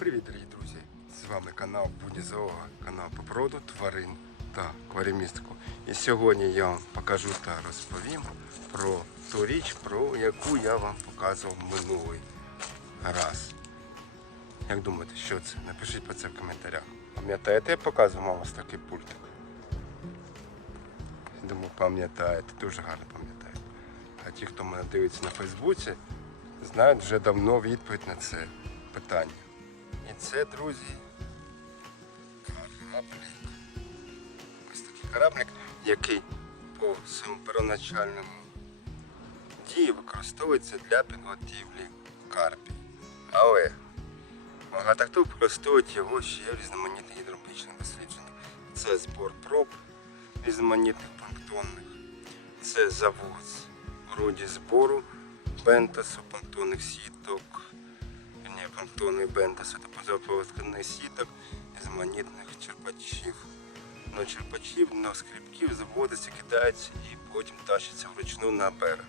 Привіт, дорогі друзі! З вами канал Будізоога, канал по природу тварин та акваріумістику. І сьогодні я вам покажу та розповім про ту річ, про яку я вам показував минулий раз. Як думаєте, що це? Напишіть про це в коментарях. Пам'ятаєте, я показував вам ось такий пультик? Думаю, пам'ятаєте, дуже гарно пам'ятаєте. А ті, хто мене дивиться на Фейсбуці, знають вже давно відповідь на це питання. І це, друзі, кораблик. Ось такий кораблик, який по своєму первоначальному дії використовується для підготівлі карпів. Але багато хто використовує його ще в різноманітних гідропічних дослідженнях. Це збор проб різноманітних планктонних, це завоз вроді збору бентасу, планктонних сіток, ні, планктонної бентасу та позаповерхних сіток, різноманітних черпачів. Ну, черпачів, на скрипків заводиться, кидається і потім тащиться вручну на берег.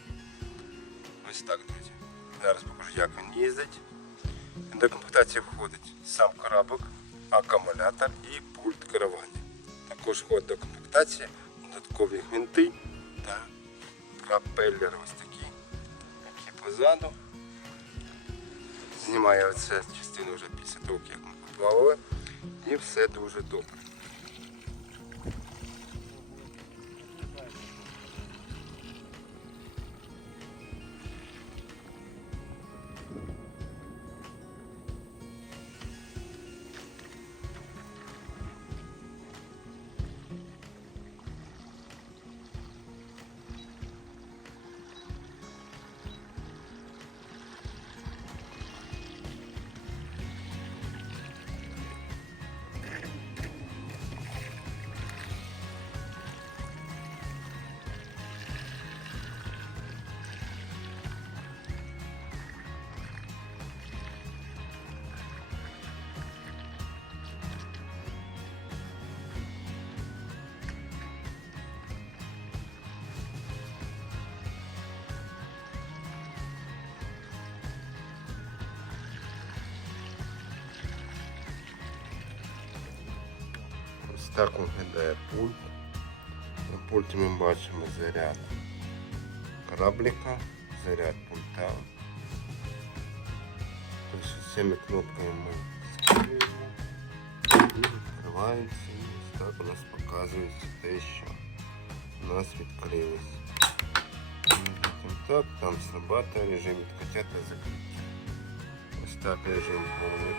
Ось так, друзі. Зараз покажу, як він їздить. До комплектації входить сам кораблик, акумулятор і пульт керування. Також входить до комплектації додаткові гвинти та пропеллери ось такі, які позаду. Знімаю оце частину вже після того, як ми поплавали. І все дуже добре. так виглядає пульт. На пульті ми бачимо заряд кораблика, заряд пульта. Тобто з цими кнопками ми скидуємо і відкривається. І ось так у нас показується те, що у нас відкрилось. І потім так, там срабатує режим відкриття та закриття. Ось так режим повний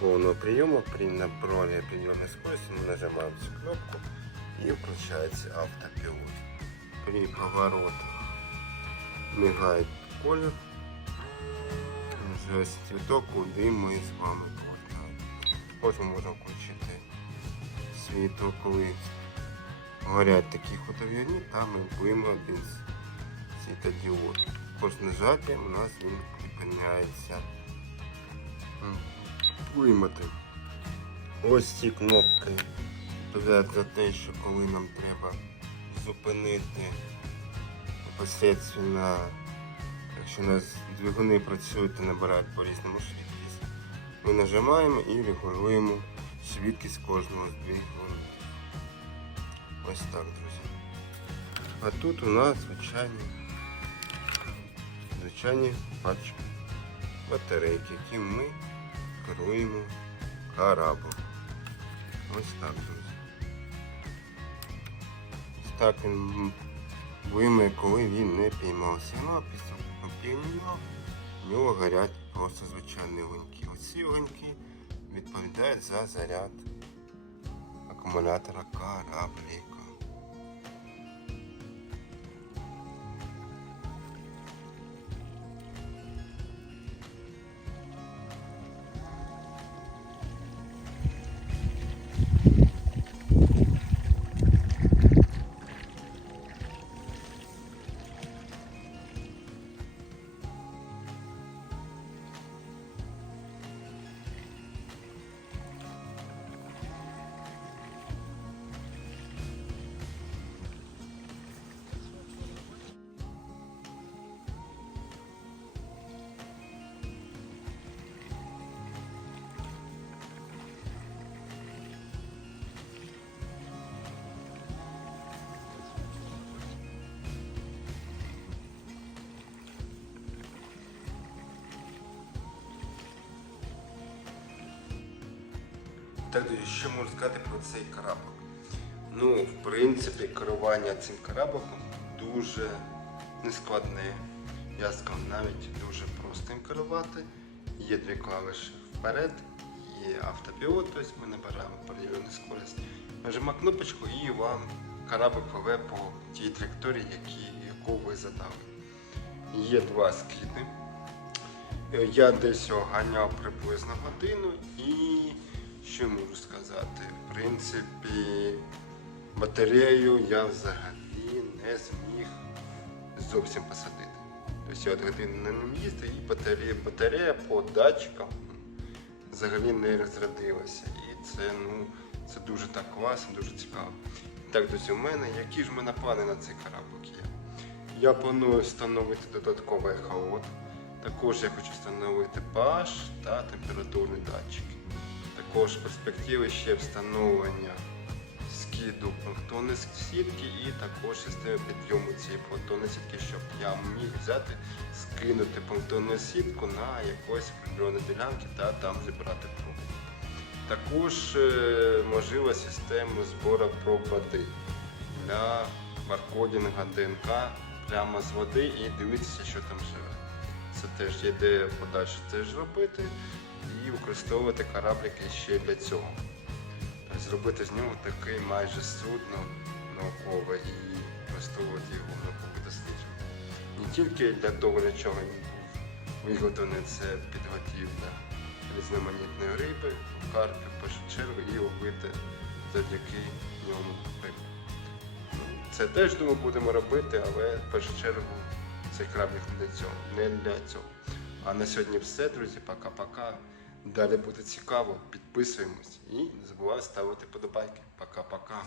Полного приема. При наборе определенной скорости мы нажимаем эту кнопку и включается автопилот. При поворотах мигает колер. Вже цвіток, куди ми з вами повертаємо. Потім можемо включити світло, коли горять такі фотовірні, там ми вбимо один світодіод. Кожне нажаття у нас він припиняється. Виймати. Ось ці кнопки відповідають за те, що коли нам треба зупинити непосередньо, якщо у нас двигуни працюють та набирають по різному швидкість, ми нажимаємо і регулюємо швидкість кожного з двигунів. Ось так, друзі. А тут у нас звичайні, звичайні пачки батарейки, які ми керуємо кораблем. Ось так, друзі. Ось так він коли він не піймався. Ну а після попіймав, в нього горять просто звичайні огоньки. Оці огоньки відповідають за заряд акумулятора корабліка. Так, що можу сказати про цей кораблик? Ну, в принципі, керування цим корабликом дуже нескладне. Я сказав, навіть дуже просто їм керувати. Є дві клавіші вперед, є автопілот, тобто ми набираємо перевірену скорість. Нажимаємо кнопочку і вам кораблик пливе по тій траєкторії, яку ви задали. Є два скиди. Е, Я десь його ганяв приблизно годину і що можу сказати? В принципі, батарею я взагалі не зміг зовсім посадити. Тобто я на ньому їздив і батарея, батарея по датчикам взагалі не розрядилася. І це, ну, це дуже так класно, дуже цікаво. Так, друзі, у мене які ж мене плани на цей кораблик є? Я планую встановити додатковий ехолот. Також я хочу встановити pH та температурні датчики. Також перспективи ще встановлення скиду планктонної сітки і також системи підйому цієї планктонної сітки, щоб я міг взяти, скинути планктонну сітку на якоїсь определеній ділянці та там зібрати пробу. Також е, можлива система збору проб води для баркодінга ДНК прямо з води і дивитися, що там живе. Це теж є ідея подальше теж робити і використовувати кораблики ще для цього. Зробити з нього такий майже судно наукове і використовувати його в наукових дослідженнях. Не тільки для того, для чого він був виготовлений, це підготівля різноманітної риби, карпів в першу чергу і ловити завдяки ньому рибу. Це теж думаю, будемо робити, але в першу чергу цей кораблик. Не для цього. А на сьогодні все, друзі. Пока-пока. Далі буде цікаво. Підписуємось і не забувай ставити подобайки. Пока-пока.